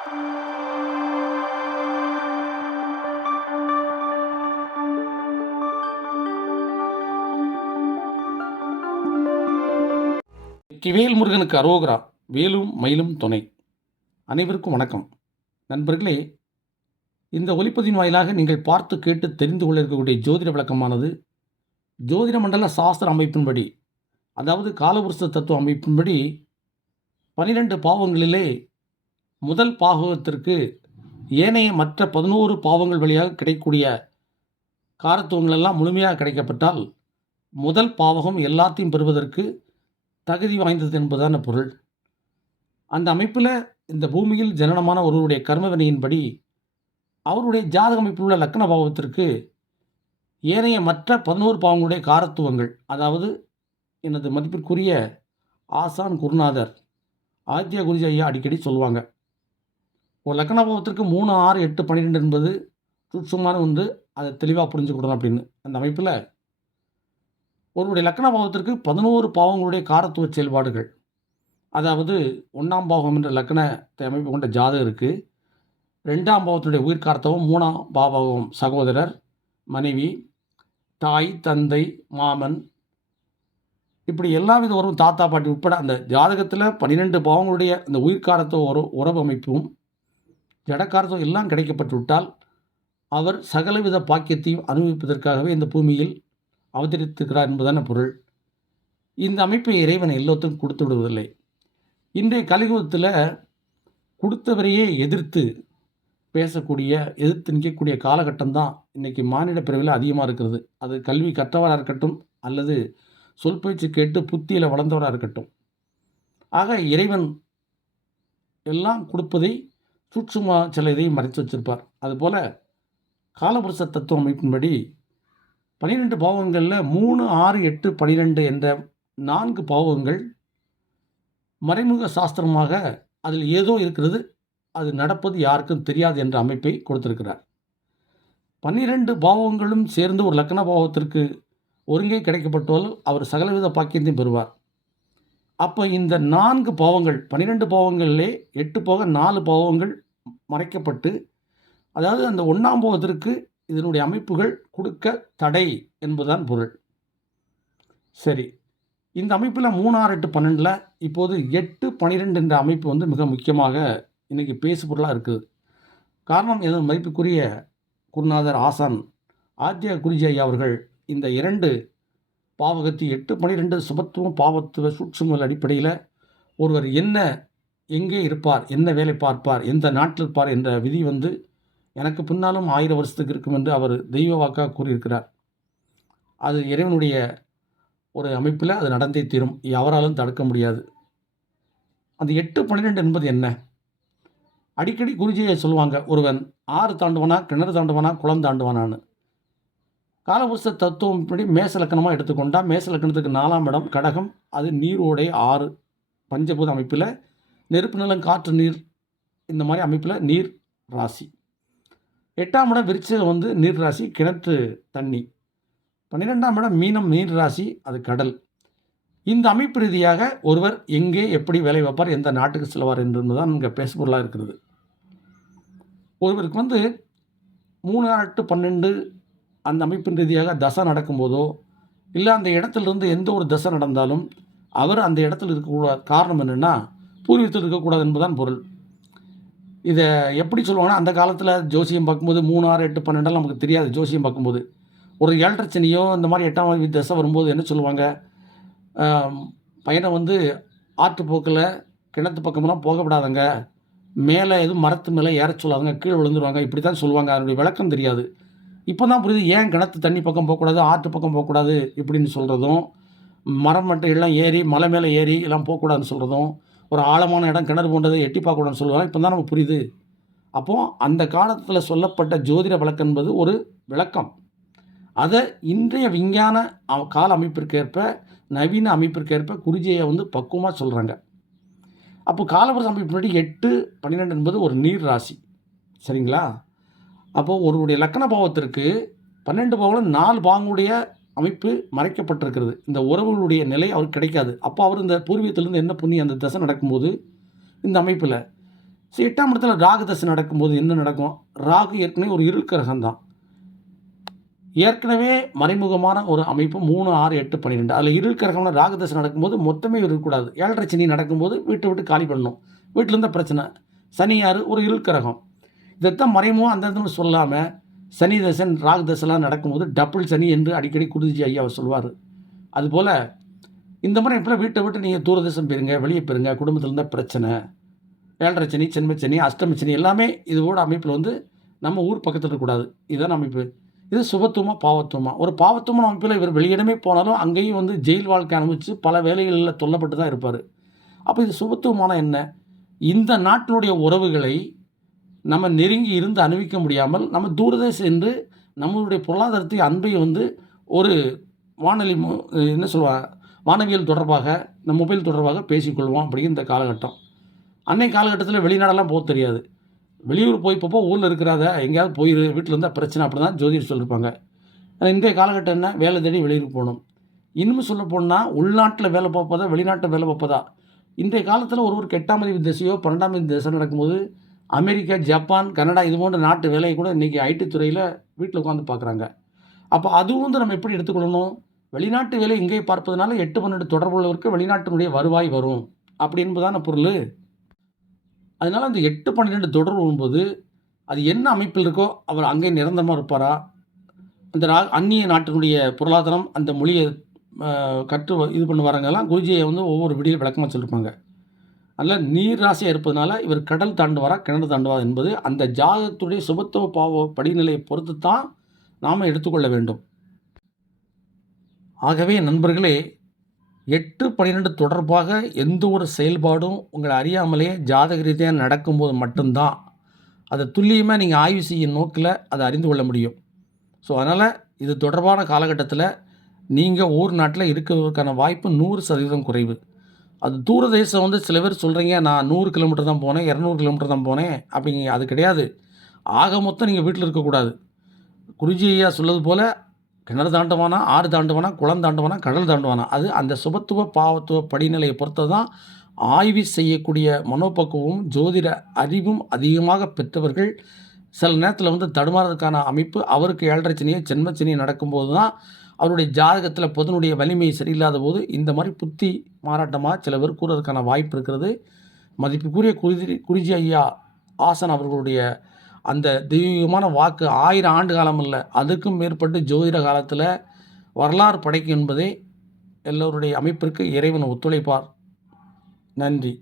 வெற்றிவேல் முருகனுக்கு அரோகரா வேலும் மயிலும் துணை. அனைவருக்கும் வணக்கம். நண்பர்களே இந்த ஒளிப்பதிவின் வாயிலாக நீங்கள் பார்த்து கேட்டு தெரிந்து கொள்ள இருக்கக்கூடிய ஜோதிட விளக்கமானது ஜோதிட மண்டல சாஸ்திர அமைப்பின்படி அதாவது காலபுருஷ தத்துவ அமைப்பின்படி பனிரெண்டு பாவங்களிலே முதல் பாகவத்திற்கு ஏனைய மற்ற பதினோரு பாவங்கள் வழியாக கிடைக்கக்கூடிய காரத்துவங்கள் எல்லாம் முழுமையாக கிடைக்கப்பட்டால் முதல் பாவகம் எல்லாத்தையும் பெறுவதற்கு தகுதி வாய்ந்தது என்பதான பொருள். அந்த அமைப்பில் இந்த பூமியில் ஜனனமான ஒருவருடைய கர்மவினையின்படி அவருடைய ஜாதக அமைப்பில் உள்ள லக்ன பாவத்திற்கு ஏனைய மற்ற பதினோரு பாவங்களுடைய காரத்துவங்கள் அதாவது எனது மதிப்பிற்குரிய ஆசான் குருநாதர் ஆத்யா குருஜி ஐயா அடிக்கடி சொல்லுவாங்க. ஒரு லக்ன பாவத்திற்கு மூணு ஆறு எட்டு பன்னிரெண்டு என்பது சூட்சமான வந்து அதை தெளிவாக புரிஞ்சுக்கிடணும் அப்படின்னு. அந்த அமைப்பில் ஒருவருடைய லக்ன பாவத்திற்கு பதினோரு பாவங்களுடைய காரத்துவ செயல்பாடுகள். அதாவது ஒன்றாம் பாவம் என்ற லக்கணத்தை அமைப்பு கொண்ட ஜாதகம் இருக்குது ரெண்டாம் பாவத்தினுடைய உயிர்கார்த்தவம் மூணாம் பாவம் சகோதரர் மனைவி தாய் தந்தை மாமன். இப்படி எல்லா வித உறவும் தாத்தா பாட்டி உட்பட அந்த ஜாதகத்தில் பன்னிரெண்டு பாவங்களுடைய அந்த உயிர்காரத்துவ உறவு உறவு அமைப்பும் ஜடக்காரத்துவம் எல்லாம் கிடைக்கப்பட்டு விட்டால் அவர் சகலவித பாக்கியத்தையும் அனுபவிப்பதற்காகவே இந்த பூமியில் அவதரித்திருக்கிறார் என்பதான பொருள். இந்த அமைப்பை இறைவன் எல்லோத்துக்கும் கொடுத்து விடுவதில்லை. இன்றைய கலியுகத்தில் கொடுத்தவரையே எதிர்த்து பேசக்கூடிய எதிர்த்து நிற்கக்கூடிய காலகட்டம் தான் இன்றைக்கி மானிட பிரிவில் அதிகமாக இருக்கிறது. அது கல்வி கற்றவராக இருக்கட்டும் அல்லது சொல் பேச்சு கேட்டு புத்தியில் வளர்ந்தவராக இருக்கட்டும். ஆக இறைவன் எல்லாம் கொடுப்பதை சூட்சுமா சில இதையும் மறைத்து வச்சிருப்பார். அதுபோல் காலபுருஷ தத்துவ அமைப்பின்படி பன்னிரெண்டு பாவங்களில் மூணு ஆறு எட்டு பன்னிரெண்டு என்ற நான்கு பாவங்கள் மறைமுக சாஸ்திரமாக அதில் ஏதோ இருக்கிறது அது நடப்பது யாருக்கும் தெரியாது என்ற அமைப்பை கொடுத்திருக்கிறார். பன்னிரெண்டு பாவங்களும் சேர்ந்து ஒரு லக்ன பாவத்திற்கு ஒருங்கே கிடைக்கப்பட்டால் அவர் சகலவித பாக்கியத்தையும் பெறுவார். அப்போ இந்த நான்கு பாவங்கள் பன்னிரெண்டு பாவங்களிலே எட்டு போக நாலு பாவங்கள் மறைக்கப்பட்டு அதாவது அந்த ஒன்றாம் பாவத்திற்கு இதனுடைய அமைப்புகள் கொடுக்க தடை என்பதுதான் பொருள். சரி. இந்த அமைப்பில் மூணாறு எட்டு பன்னெண்டில் இப்போது எட்டு பன்னிரெண்டு என்ற அமைப்பு வந்து மிக முக்கியமாக இன்றைக்கி பேசு பொருளாக இருக்குது. காரணம் எதன் மதிப்புக்குரிய குருநாதர் ஆசான் ஆத்யா குருஜி ஐயா அவர்கள் இந்த இரண்டு பாவகத்தி எட்டு பன்னிரெண்டு சுபத்துவம் பாவத்துவ சூட்சுமல் அடிப்படையில் ஒருவர் என்ன எங்கே இருப்பார் என்ன வேலை பார்ப்பார் எந்த நாட்டில் இருப்பார் என்ற விதி வந்து எனக்கு பின்னாலும் ஆயிரம் வருஷத்துக்கு இருக்கும் என்று அவர் தெய்வ வாக்காக கூறியிருக்கிறார். அது இறைவனுடைய ஒரு அமைப்பில் அது நடந்தே தீரும். எவராலும் தடுக்க முடியாது. அந்த எட்டு பன்னிரெண்டு என்பது என்ன? அடிக்கடி குருஜியை சொல்லுவாங்க ஒருவன் ஆறு தாண்டுவனா கிணறு தாண்டுவனா குளம் தாண்டுவானான்னு. காலபுருஷ தத்துவம் படி மேச லக்கணமாக எடுத்துக்கொண்டால் மேச லக்கணத்துக்கு நாலாம் இடம் கடகம் அது நீரோடை ஆறு. பஞ்சபூத அமைப்பில் நெருப்பு நிலம் காற்று நீர் இந்த மாதிரி அமைப்பில் நீர் ராசி. எட்டாம் இடம் விருச்சிகம் வந்து நீர் ராசி கிணற்று தண்ணி. பன்னிரெண்டாம் இடம் மீனம் நீர் ராசி அது கடல். இந்த அமைப்பு ரீதியாக ஒருவர் எங்கே எப்படி வேலை வைப்பார் எந்த நாட்டுக்கு செல்வார் தான் இங்கே பேசுபொருளாக இருக்கிறது. ஒருவருக்கு வந்து மூணு எட்டு பன்னெண்டு அந்த அமைப்பின் ரீதியாக தசை நடக்கும்போதோ இல்லை அந்த இடத்துலேருந்து எந்த ஒரு தசை நடந்தாலும் அவர் அந்த இடத்துல இருக்கக்கூடாது காரணம் என்னென்னா பூர்வீகத்தில் இருக்கக்கூடாது என்பதுதான் பொருள். இதை எப்படி சொல்லுவாங்கன்னா அந்த காலத்தில் ஜோசியம் பார்க்கும்போது மூணு ஆறு எட்டு பன்னெண்டெல்லாம் நமக்கு தெரியாது ஜோசியம் பார்க்கும்போது. ஒரு ஏழரை சனியோ இந்த மாதிரி எட்டாம் தசை வரும்போது என்ன சொல்லுவாங்க? பையனை வந்து ஆற்றுப்போக்கில் கிணத்து பக்கமெல்லாம் போகப்படாதங்க. மேலே எதுவும் மரத்து மேலே ஏற சொல்லாதுங்க கீழே விழுந்துருவாங்க இப்படி தான் சொல்லுவாங்க. அதனுடைய விளக்கம் தெரியாது. இப்போ தான் புரியுது ஏன் கிணத்து தண்ணி பக்கம் போகக்கூடாது ஆற்று பக்கம் போகக்கூடாது இப்படின்னு சொல்கிறதும் மரம் மட்டும் எல்லாம் ஏறி மலை மேலே ஏறி எல்லாம் போகக்கூடாதுன்னு சொல்கிறதும் ஒரு ஆழமான இடம் கிணறு போன்றதை எட்டி பார்க்கக்கூடாதுன்னு சொல்லுவாங்க இப்போ தான் நமக்கு புரியுது. அப்போது அந்த காலத்தில் சொல்லப்பட்ட ஜோதிட விளக்கு என்பது ஒரு விளக்கம். அதை இன்றைய விஞ்ஞான கால அமைப்பிற்கேற்ப நவீன அமைப்பிற்கேற்ப குருஜியை வந்து பக்குவமாக சொல்கிறாங்க அப்போ காலவரச அமைப்பின்படி எட்டு பன்னிரெண்டு என்பது ஒரு நீர் ராசி. சரிங்களா? அப்போது ஒருவருடைய லக்கண பாவத்திற்கு பன்னெண்டு பாவங்களும் நாலு பாவங்களுடைய அமைப்பு மறைக்கப்பட்டிருக்கிறது. இந்த உறவுகளுடைய நிலை அவருக்கு கிடைக்காது. அப்போ அவர் இந்த பூர்வீகத்திலேருந்து என்ன புண்ணியம் அந்த தசை நடக்கும்போது இந்த அமைப்பில். ஸோ எட்டாம் இடத்துல ராகு தசை நடக்கும்போது என்ன நடக்கும்? ராகு ஏற்கனவே ஒரு இருள் கிரகம் தான் ஏற்கனவே மறைமுகமான ஒரு அமைப்பு மூணு ஆறு எட்டு பன்னிரெண்டு. அதில் இருள் கிரகம்னா ராகு தசை நடக்கும்போது மொத்தமே இருக்கக்கூடாது. ஏழரை சனி நடக்கும்போது வீட்டை விட்டு காலி பண்ணணும். வீட்டிலேருந்த பிரச்சனை. சனி ஆறு ஒரு இருள் கிரகம். இதைத்தான் மறைமுகம் அந்த இடத்துல சொல்லாமல் சனி தசன் ராகு தசெல்லாம் நடக்கும்போது டபுள் சனி என்று அடிக்கடி குருஜி ஐயா அவர் சொல்வார். அதுபோல் இந்த மாதிரி இப்போ வீட்டை விட்டு நீங்கள் தூரதேசம் போயிருங்க வெளியே போயிருங்க குடும்பத்தில் இருந்தால் பிரச்சனை ஏழரை சனி சென்மச்சனி அஷ்டமச்சனி எல்லாமே இதோட அமைப்பில் வந்து நம்ம ஊர் பக்கத்தில் இருக்கக்கூடாது. இதுதான் அமைப்பு. இது சுபத்துவமா பாவத்துவமா? ஒரு பாவத்துவமான அமைப்பில் இவர் வெளியிடமே போனாலும் அங்கேயும் வந்து ஜெயில் வாழ்க்கை அனுபவித்து பல வேலைகளில் தொல்லப்பட்டு தான் இருப்பார். அப்போ இது சுபத்துவமான என்ன? இந்த நாட்டினுடைய உறவுகளை நம்ம நெருங்கி இருந்து அனுபவிக்க முடியாமல் நம்ம தூரதே சென்று நம்மளுடைய பொருளாதாரத்தை அன்பை வந்து ஒரு வானொலி மு- என்ன சொல்லுவாங்க வானவியல் தொடர்பாக இந்த மொபைல் தொடர்பாக பேசிக்கொள்வோம் அப்படிங்கிற இந்த காலகட்டம். அன்னை காலகட்டத்தில் வெளிநாடெல்லாம் போக தெரியாது. வெளியூர் போய் போப்போ ஊரில் இருக்கிறாத எங்கேயாவது போயிரு வீட்டில் இருந்தால் பிரச்சனை அப்படி தான் ஜோதிடர் சொல்லியிருப்பாங்க இன்றைய காலகட்டம் என்ன? வேலை தேடி வெளியூர் போகணும். இன்னும் சொல்ல போனால் உள்நாட்டில் வேலை பார்ப்பதா வெளிநாட்டில் வேலை பார்ப்பதா? இன்றைய காலத்தில் ஒரு ஒரு கெட்டாம் மதிப்பு திசையோ பன்னெண்டாம் மதிப்பு திசை நடக்கும்போது அமெரிக்கா ஜப்பான் கனடா இது போன்ற நாட்டு வேலையை கூட இன்றைக்கி ஐடி துறையில் வீட்டில் உட்காந்து பார்க்குறாங்க அப்போ அதுவும் வந்து நம்ம எப்படி எடுத்துக்கொள்ளணும்? வெளிநாட்டு வேலை இங்கே பார்ப்பதனால எட்டு பன்னெண்டு தொடர்புள்ளவருக்கு வெளிநாட்டினுடைய வருவாய் வரும் அப்படி என்பதான பொருள். அதனால் அந்த எட்டு பன்னிரெண்டு தொடர்பு வரும்போது அது என்ன அமைப்பில் இருக்கோ அவர் அங்கே நிரந்தரமாக இருப்பாரா? அந்த ரா அந்நிய நாட்டினுடைய பொருளாதாரம் அந்த மொழியை கற்று இது பண்ணுவாரங்கெல்லாம் குருஜியை வந்து ஒவ்வொரு விடியில் விளக்கமாக சொல்லியிருப்பாங்க அதில் நீர் ராசியாக இருப்பதனால இவர் கடல் தாண்டுவாரா கிணறு தாண்டுவாரா என்பது அந்த ஜாதகத்துடைய சுபத்துவ பாவ படிநிலையை பொறுத்து தான் நாம் எடுத்துக்கொள்ள வேண்டும். ஆகவே நண்பர்களே எட்டு பன்னிரெண்டு தொடர்பாக எந்த ஒரு செயல்பாடும் உங்களை அறியாமலே ஜாதக ரீதியாக நடக்கும்போது மட்டும்தான். அதை துல்லியமாக நீங்கள் ஆய்வு செய்யும் நோக்கில் அதை அறிந்து கொள்ள முடியும். ஸோ அதனால் இது தொடர்பான காலகட்டத்தில் நீங்கள் ஊர் நாட்டில் இருக்கிறதுக்கான வாய்ப்பு நூறு சதவீதம் குறைவு. அது தூர தேசம் வந்து சில பேர் சொல்கிறீங்க நான் நூறு கிலோமீட்டர் தான் போனேன் இரநூறு கிலோமீட்டர் தான் போனேன் அப்படிங்க அது கிடையாது. ஆக மொத்தம் நீங்கள் வீட்டில் இருக்கக்கூடாது. குருஜி ஐயா சொல்லது போல் கிணறு தாண்டுவானா ஆறு தாண்டுவானா குளம் தாண்டுவானா கடல் தாண்டுவானா அது அந்த சுபத்துவ பாவத்துவ படிநிலையை பொறுத்து தான் ஆய்வு செய்யக்கூடிய மனோபக்குவம் ஜோதிட அறிவும் அதிகமாக பெற்றவர்கள் சில நேரத்தில் வந்து தடுமாறதுக்கான அமைப்பு அவருக்கு ஏழரை சனியை ஜென்மச்சனியை நடக்கும்போது தான் அவருடைய ஜாதகத்தில் புதனுடைய வலிமை சரியில்லாத போது இந்த மாதிரி புத்தி மாறாட்டமாக சில பேர் கூறுவதற்கான வாய்ப்பு இருக்கிறது. மதிப்புக்குரிய குருதி குருஜி ஐயா ஆசன் அவர்களுடைய அந்த தெய்வீகமான வாக்கு ஆயிரம் ஆண்டு காலம் இல்லை அதுக்கும் மேற்பட்டு ஜோதிட காலத்தில் வரலாறு படைக்கும் என்பதே எல்லோருடைய அமைப்பிற்கு இறைவன் ஒத்துழைப்பார். நன்றி.